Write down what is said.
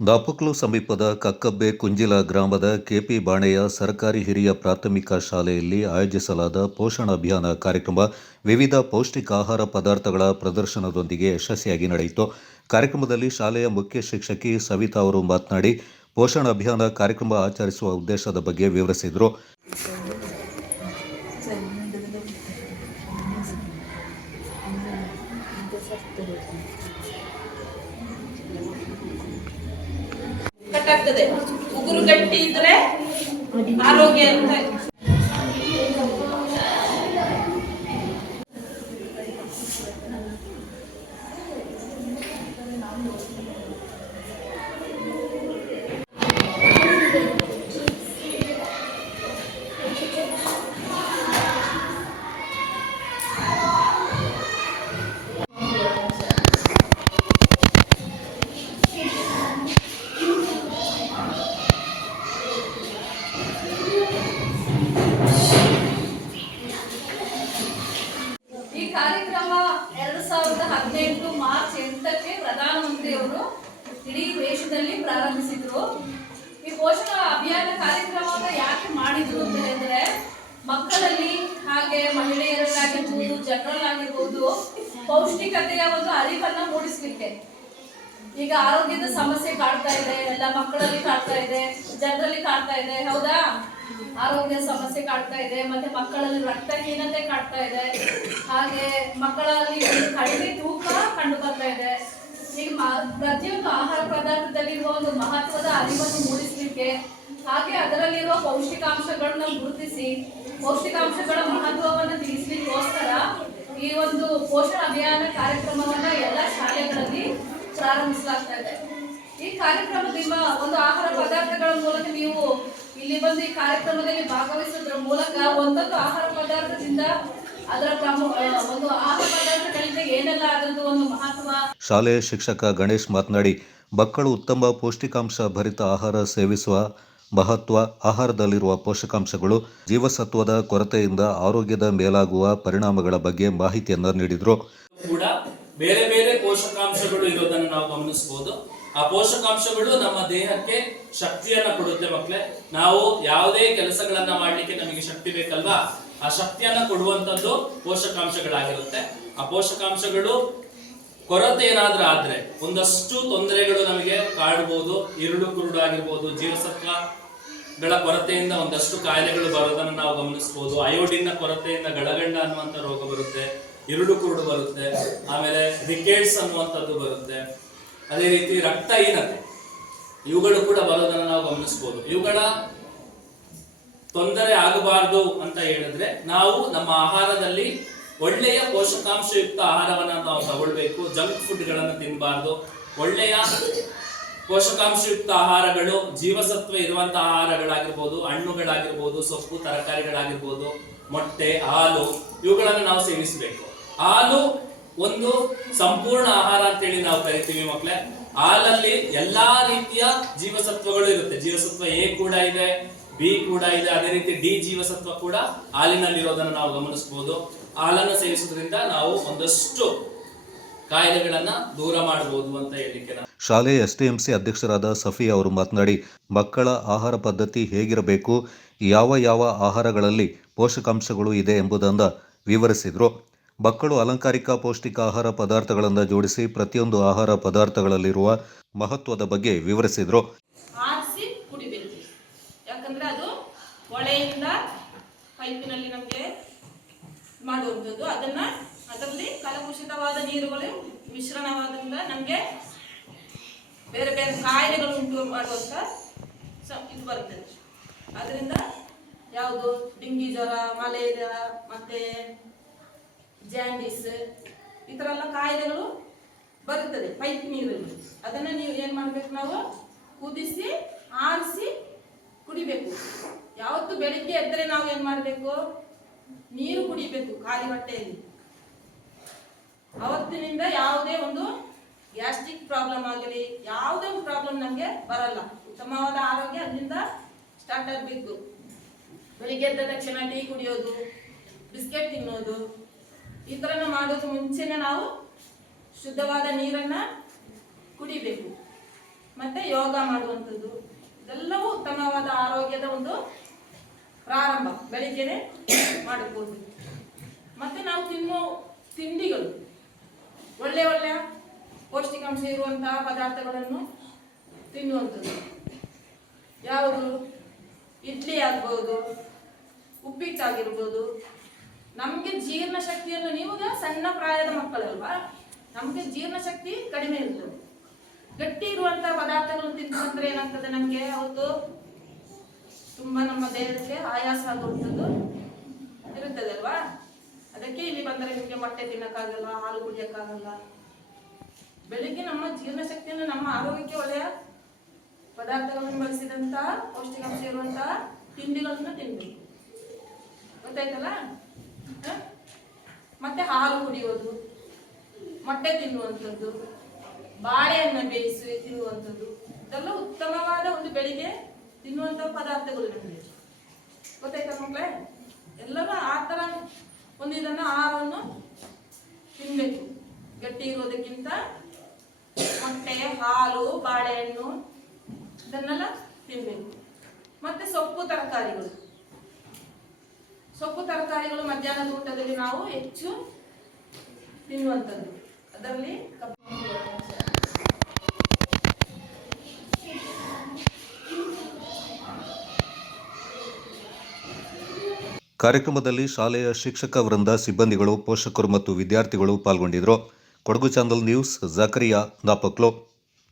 ದಾಪಕ್ಲು ಸಮೀಪದ ಕಕ್ಕಬ್ಬೆ ಕುಂಜಿಲ ಗ್ರಾಮದ ಕೆಪಿ ಬಾಣೆಯ ಸರ್ಕಾರಿ ಹಿರಿಯ ಪ್ರಾಥಮಿಕ ಶಾಲೆಯಲ್ಲಿ ಆಯೋಜಿಸಲಾದ ಪೋಷಣ ಅಭಿಯಾನ ಕಾರ್ಯಕ್ರಮ ವಿವಿಧ ಪೌಷ್ಟಿಕ ಆಹಾರ ಪದಾರ್ಥಗಳ ಪ್ರದರ್ಶನದೊಂದಿಗೆ ಯಶಸ್ವಿಯಾಗಿ ನಡೆಯಿತು. ಕಾರ್ಯಕ್ರಮದಲ್ಲಿ ಶಾಲೆಯ ಮುಖ್ಯ ಶಿಕ್ಷಕಿ ಸವಿತಾ ಅವರು ಮಾತನಾಡಿ, ಪೋಷಣ ಅಭಿಯಾನ ಕಾರ್ಯಕ್ರಮ ಆಚರಿಸುವ ಉದ್ದೇಶದ ಬಗ್ಗೆ ವಿವರಿಸಿದರು. ಕಟ್ಟಾಗ್ತದೆ. ಉಗುರು ಗಟ್ಟಿ ಇದ್ರೆ ಆರೋಗ್ಯ ಅಂತ. ಈ ಕಾರ್ಯಕ್ರಮ 2018 ಮಾರ್ಚ್ 8ಕ್ಕೆ ಪ್ರಧಾನಮಂತ್ರಿಯವರು ಇಡೀ ದೇಶದಲ್ಲಿ ಪ್ರಾರಂಭಿಸಿದ್ರು. ಈ ಪೋಷಣ ಅಭಿಯಾನ ಕಾರ್ಯಕ್ರಮವನ್ನು ಯಾಕೆ ಮಾಡಿದ್ರು ಅಂತ ಹೇಳಿದ್ರೆ, ಮಕ್ಕಳಲ್ಲಿ ಹಾಗೆ ಮಹಿಳೆಯರಲ್ಲಾಗಿರ್ಬೋದು, ಜನರಲ್ ಆಗಿರ್ಬೋದು, ಪೌಷ್ಟಿಕತೆಯ ಒಂದು ಅರಿವನ್ನ ಮೂಡಿಸ್ಲಿಕ್ಕೆ. ಈಗ ಆರೋಗ್ಯದ ಸಮಸ್ಯೆ ಕಾಡ್ತಾ ಇದೆ, ಎಲ್ಲ ಮಕ್ಕಳಲ್ಲಿ ಕಾಡ್ತಾ ಇದೆ, ಜನರಲ್ಲಿ ಕಾಡ್ತಾ ಇದೆ, ಹೌದಾ? ಆರೋಗ್ಯ ಸಮಸ್ಯೆ ಕಾಡ್ತಾ ಇದೆ, ಮತ್ತೆ ಮಕ್ಕಳಲ್ಲಿ ರಕ್ತಹೀನತೆ ಕಾಡ್ತಾ ಇದೆ, ಹಾಗೆ ಮಕ್ಕಳಲ್ಲಿ ಕಡಿಮೆ ತೂಕ ಕಂಡು ಬರ್ತಾ ಇದೆ. ಈಗ ಪ್ರತಿಯೊಂದು ಆಹಾರ ಪದಾರ್ಥದಲ್ಲಿರುವ ಒಂದು ಮಹತ್ವದ ಅರಿವನ್ನು ಮೂಡಿಸಲಿಕ್ಕೆ, ಹಾಗೆ ಅದರಲ್ಲಿರುವ ಪೌಷ್ಟಿಕಾಂಶಗಳನ್ನ ಗುರುತಿಸಿ ಪೌಷ್ಟಿಕಾಂಶಗಳ ಮಹತ್ವವನ್ನು ತಿಳಿಸ್ಲಿಕ್ಕೋಸ್ಕರ ಈ ಒಂದು ಪೋಷಣ ಅಭಿಯಾನ ಕಾರ್ಯಕ್ರಮವನ್ನ ಎಲ್ಲ ಶಾಲೆಗಳಲ್ಲಿ ಪ್ರಾರಂಭಿಸಲಾಗ್ತಾ ಇದೆ. ಈ ಕಾರ್ಯಕ್ರಮದಿಂದ ಒಂದು ಆಹಾರ ಪದಾರ್ಥಗಳ ಮೂಲಕ ನೀವು ಇಲ್ಲಿ ಬಂದು ಈ ಕಾರ್ಯಕ್ರಮದಲ್ಲಿ ಭಾಗವಹಿಸೋದ್ರ ಮೂಲಕ ಒಂದೊಂದು ಆಹಾರ ಪದಾರ್ಥದಿಂದ ಅದರ ಒಂದು ಆಹಾರ ಪದಾರ್ಥಗಳಿಂದ ಏನೆಲ್ಲ ಅದರದ್ದು ಒಂದು ಮಹತ್ವ. ಶಾಲೆಯ ಶಿಕ್ಷಕ ಗಣೇಶ್ ಮಾತನಾಡಿ, ಮಕ್ಕಳು ಉತ್ತಮ ಪೌಷ್ಟಿಕಾಂಶ ಭರಿತ ಆಹಾರ ಸೇವಿಸುವ ಮಹತ್ವ, ಆಹಾರದಲ್ಲಿರುವ ಪೋಷಕಾಂಶಗಳು, ಜೀವಸತ್ವದ ಕೊರತೆಯಿಂದ ಆರೋಗ್ಯದ ಮೇಲಾಗುವ ಪರಿಣಾಮಗಳ ಬಗ್ಗೆ ಮಾಹಿತಿಯನ್ನು ನೀಡಿದರು. ಕೂಡ ಬೇರೆ ಬೇರೆ ಪೋಷಕಾಂಶಗಳು ಇರೋದನ್ನು ನಾವು ಗಮನಿಸಬಹುದು. ಆ ಪೋಷಕಾಂಶಗಳು ನಮ್ಮ ದೇಹಕ್ಕೆ ಶಕ್ತಿಯನ್ನ ಕೊಡುತ್ತೆ. ಮಕ್ಕಳೇ, ನಾವು ಯಾವುದೇ ಕೆಲಸಗಳನ್ನ ಮಾಡ್ಲಿಕ್ಕೆ ನಮಗೆ ಶಕ್ತಿ ಬೇಕಲ್ವಾ? ಆ ಶಕ್ತಿಯನ್ನ ಕೊಡುವಂತದ್ದು ಪೋಷಕಾಂಶಗಳಾಗಿರುತ್ತೆ. ಆ ಪೋಷಕಾಂಶಗಳು ಕೊರತೆ ಏನಾದ್ರೂ ಆದ್ರೆ ಒಂದಷ್ಟು ತೊಂದರೆಗಳು ನಮಗೆ ಕಾಡಬಹುದು. ಇರುಳು ಕುರುಡು ಆಗಿರ್ಬೋದು, ಜೀವಸತ್ವಗಳ ಕೊರತೆಯಿಂದ ಒಂದಷ್ಟು ಕಾಯಿಲೆಗಳು ಬರೋದನ್ನು ನಾವು ಗಮನಿಸಬಹುದು. ಅಯೋಡಿನ್ ಕೊರತೆಯಿಂದ ಗಳಗಂಡ ಅನ್ನುವಂತ ರೋಗ ಬರುತ್ತೆ, ಇರುಳು ಕುರುಡು ಬರುತ್ತೆ, ಆಮೇಲೆ ರಿಕೇಟ್ಸ್ ಅನ್ನುವಂಥದ್ದು ಬರುತ್ತೆ. ಅದೇ ರೀತಿ ರಕ್ತಹೀನತೆ, ಇವುಗಳು ಕೂಡ ಬರೋದನ್ನು ನಾವು ಗಮನಿಸಬಹುದು. ಇವುಗಳ ತೊಂದರೆ ಆಗಬಾರದು ಅಂತ ಹೇಳಿದ್ರೆ ನಾವು ನಮ್ಮ ಆಹಾರದಲ್ಲಿ ಒಳ್ಳೆಯ ಪೋಷಕಾಂಶಯುಕ್ತ ಆಹಾರವನ್ನ ನಾವು ತಗೊಳ್ಬೇಕು. ಜಂಕ್ ಫುಡ್ ಗಳನ್ನ ತಿನ್ನಬಾರ್ದು. ಒಳ್ಳೆಯ ಪೋಷಕಾಂಶಯುಕ್ತ ಆಹಾರಗಳು, ಜೀವಸತ್ವ ಇರುವಂತಹ ಆಹಾರಗಳಾಗಿರ್ಬೋದು, ಹಣ್ಣುಗಳಾಗಿರ್ಬೋದು, ಸೊಪ್ಪು ತರಕಾರಿಗಳಾಗಿರ್ಬೋದು, ಮೊಟ್ಟೆ, ಹಾಲು, ಇವುಗಳನ್ನು ನಾವು ಸೇವಿಸಬೇಕು. ಹಾಲು ಒಂದು ಸಂಪೂರ್ಣ ಆಹಾರ ಅಂತೇಳಿ ನಾವು ಕರಿತೀವಿ ಮಕ್ಕಳೇ. ಹಾಲಲ್ಲಿ ಎಲ್ಲಾ ರೀತಿಯ ಜೀವಸತ್ವಗಳು ಇರುತ್ತೆ. ಜೀವಸತ್ವ ಎ ಕೂಡ ಇದೆ, ಬಿ ಕೂಡ ಇದೆ, ಅದೇ ರೀತಿ ಡಿ ಜೀವಸತ್ವ ಕೂಡ ಹಾಲಿನಲ್ಲಿರೋದನ್ನು ನಾವು ಗಮನಿಸಬಹುದು. ಹಾಲನ್ನು ಸೇವಿಸೋದ್ರಿಂದ ನಾವು ಒಂದಷ್ಟು ಕಾಯಿಲೆಗಳನ್ನ ದೂರ ಮಾಡಬಹುದು ಅಂತ ಹೇಳಿಕೆ. ಶಾಲೆಯ ಎಸ್ಟಿಎಂಸಿ ಅಧ್ಯಕ್ಷರಾದ ಸಫಿಯಾ ಅವರು ಮಾತನಾಡಿ, ಮಕ್ಕಳ ಆಹಾರ ಪದ್ಧತಿ ಹೇಗಿರಬೇಕು, ಯಾವ ಯಾವ ಆಹಾರಗಳಲ್ಲಿ ಪೋಷಕಾಂಶಗಳು ಇದೆ ಎಂಬುದನ್ನು ವಿವರಿಸಿದರು. ಮಕ್ಕಳು ಅಲಂಕಾರಿಕ ಪೌಷ್ಟಿಕ ಆಹಾರ ಪದಾರ್ಥಗಳನ್ನು ಜೋಡಿಸಿ ಪ್ರತಿಯೊಂದು ಆಹಾರ ಪದಾರ್ಥಗಳಲ್ಲಿರುವ ಮಹತ್ವದ ಬಗ್ಗೆ ವಿವರಿಸಿದರು. ಆರಿಸಿ ಕುಡಿಬೇಕು, ಯಾಕಂದ್ರೆ ಅದು ಹೊಳೆಯಿಂದ ಪೈಪಿನಲ್ಲಿ ನಮಗೆ ಮಾಡುವಂಥದ್ದು. ಅದರಲ್ಲಿ ಕಲುಷಿತವಾದ ನೀರುಗಳು ಮಿಶ್ರಣವಾದ್ರಿಂದ ನಮಗೆ ಬೇರೆ ಬೇರೆ ಕಾಯಿಲೆಗಳು ಉಂಟು ಮಾಡುವಂಥ ಇದು ಬರ್ತದೆ. ಅದರಿಂದ ಯಾವುದು ಡೆಂಗಿ ಜ್ವರ, ಮಲೇರಿಯಾ, ಮತ್ತೆ ಜಾಂಡೀಸ್, ಈ ಥರ ಎಲ್ಲ ಕಾಯಿಲೆಗಳು ಬರುತ್ತದೆ ಪೈಪ್ ನೀರಲ್ಲಿ. ಅದನ್ನು ನೀವು ಏನು ಮಾಡಬೇಕು, ನಾವು ಕುದಿಸಿ ಆರಿಸಿ ಕುಡಿಬೇಕು. ಯಾವತ್ತು ಬೆಳಿಗ್ಗೆ ಎದ್ದರೆ ನಾವು ಏನು ಮಾಡಬೇಕು, ನೀರು ಕುಡಿಬೇಕು ಖಾಲಿ ಹೊಟ್ಟೆಯಲ್ಲಿ. ಅವತ್ತಿನಿಂದ ಯಾವುದೇ ಒಂದು ಗ್ಯಾಸ್ಟ್ರಿಕ್ ಪ್ರಾಬ್ಲಮ್ ಆಗಲಿ, ಯಾವುದೇ ಒಂದು ಪ್ರಾಬ್ಲಮ್ ನಮಗೆ ಬರಲ್ಲ. ಉತ್ತಮವಾದ ಆರೋಗ್ಯ ಅಲ್ಲಿಂದ ಸ್ಟಾರ್ಟ್ ಆಗಬೇಕು. ಬೆಳಿಗ್ಗೆ ಎದ್ದ ತಕ್ಷಣ ಟೀ ಕುಡಿಯೋದು, ಬಿಸ್ಕೆಟ್ ತಿನ್ನೋದು, ಈ ಥರನ ಮಾಡೋದು ಮುಂಚೆನೆ ನಾವು ಶುದ್ಧವಾದ ನೀರನ್ನು ಕುಡಿಬೇಕು. ಮತ್ತು ಯೋಗ ಮಾಡುವಂಥದ್ದು ಇದೆಲ್ಲವೂ ಉತ್ತಮವಾದ ಆರೋಗ್ಯದ ಒಂದು ಪ್ರಾರಂಭ ಬೆಳಿಗ್ಗೆನೆ ಮಾಡಬಹುದು. ಮತ್ತು ನಾವು ತಿನ್ನೋ ತಿಂಡಿಗಳು ಒಳ್ಳೆಯ ಒಳ್ಳೆಯ ಪೌಷ್ಟಿಕಾಂಶ ಇರುವಂತಹ ಪದಾರ್ಥಗಳನ್ನು ತಿನ್ನುವಂಥದ್ದು. ಯಾವುದು? ಇಡ್ಲಿ ಆಗ್ಬೋದು, ಉಪ್ಪಿಟ್ಟಾಗಿರ್ಬೋದು. ನಮಗೆ ಜೀರ್ಣಶಕ್ತಿಯನ್ನು, ನೀವಾಗ ಸಣ್ಣ ಪ್ರಾಯದ ಮಕ್ಕಳಲ್ವಾ, ನಮಗೆ ಜೀರ್ಣಶಕ್ತಿ ಕಡಿಮೆ ಇರ್ತದೆ. ಗಟ್ಟಿ ಇರುವಂಥ ಪದಾರ್ಥಗಳನ್ನು ತಿಂದ್ರೆ ಏನಾಗ್ತದೆ, ನಮಗೆ ಅವತ್ತು ತುಂಬ ನಮ್ಮ ದೇಹಕ್ಕೆ ಆಯಾಸ ಆಗುವಂಥದ್ದು ಇರುತ್ತದೆ ಅಲ್ವಾ. ಅದಕ್ಕೆ ಇಲ್ಲಿ ಬಂದರೆ ನಿಮಗೆ ಮೊಟ್ಟೆ ತಿನ್ನಕ್ಕಾಗಲ್ಲ, ಹಾಲು ಕುಡಿಯೋಕ್ಕಾಗಲ್ಲ. ಬೆಳಿಗ್ಗೆ ನಮ್ಮ ಜೀರ್ಣಶಕ್ತಿಯನ್ನು, ನಮ್ಮ ಆರೋಗ್ಯಕ್ಕೆ ಒಳ್ಳೆಯ ಪದಾರ್ಥಗಳನ್ನು ಬಳಸಿದಂತಹ ಪೌಷ್ಟಿಕಾಂಶ ಇರುವಂತಹ ತಿಂಡಿಗಳನ್ನು ತಿನ್ನಬೇಕು. ಗೊತ್ತಾಯ್ತಲ್ಲ? ಮತ್ತೆ ಹಾಲು ಕುಡಿಯೋದು, ಮೊಟ್ಟೆ ತಿನ್ನುವಂಥದ್ದು, ಬಾಳೆಹಣ್ಣು ಬೇಯಿಸಿ ತಿನ್ನುವಂಥದ್ದು ಇದೆಲ್ಲ ಉತ್ತಮವಾದ ಒಂದು ಬೆಳಿಗ್ಗೆ ತಿನ್ನುವಂಥ ಪದಾರ್ಥಗಳು ನಮಗೆ. ಗೊತ್ತಾಯ್ತಾ ಮಕ್ಕಳೇ? ಎಲ್ಲರೂ ಆ ಥರ ಒಂದು ಇದನ್ನು ಆಹಾರವನ್ನು ತಿನ್ನಬೇಕು. ಗಟ್ಟಿ ಇರೋದಕ್ಕಿಂತ ಮೊಟ್ಟೆ, ಹಾಲು, ಬಾಳೆಹಣ್ಣು ಇದನ್ನೆಲ್ಲ ತಿನ್ನಬೇಕು. ಮತ್ತು ಸೊಪ್ಪು ತರಕಾರಿಗಳು ಮಧ್ಯಾಹ್ನದ ಊಟದಲ್ಲಿ ನಾವು ಹೆಚ್ಚು ತಿನ್ನುವಂಥದ್ದು. ಅದರಲ್ಲಿ ಕಾರ್ಯಕ್ರಮದಲ್ಲಿ ಶಾಲೆಯ ಶಿಕ್ಷಕ ವೃಂದ, ಸಿಬ್ಬಂದಿಗಳು, ಪೋಷಕರು ಮತ್ತು ವಿದ್ಯಾರ್ಥಿಗಳು ಪಾಲ್ಗೊಂಡಿದ್ದರು. Kodagu channel news, Zakariya ನಾಪಕ್ಲೋ.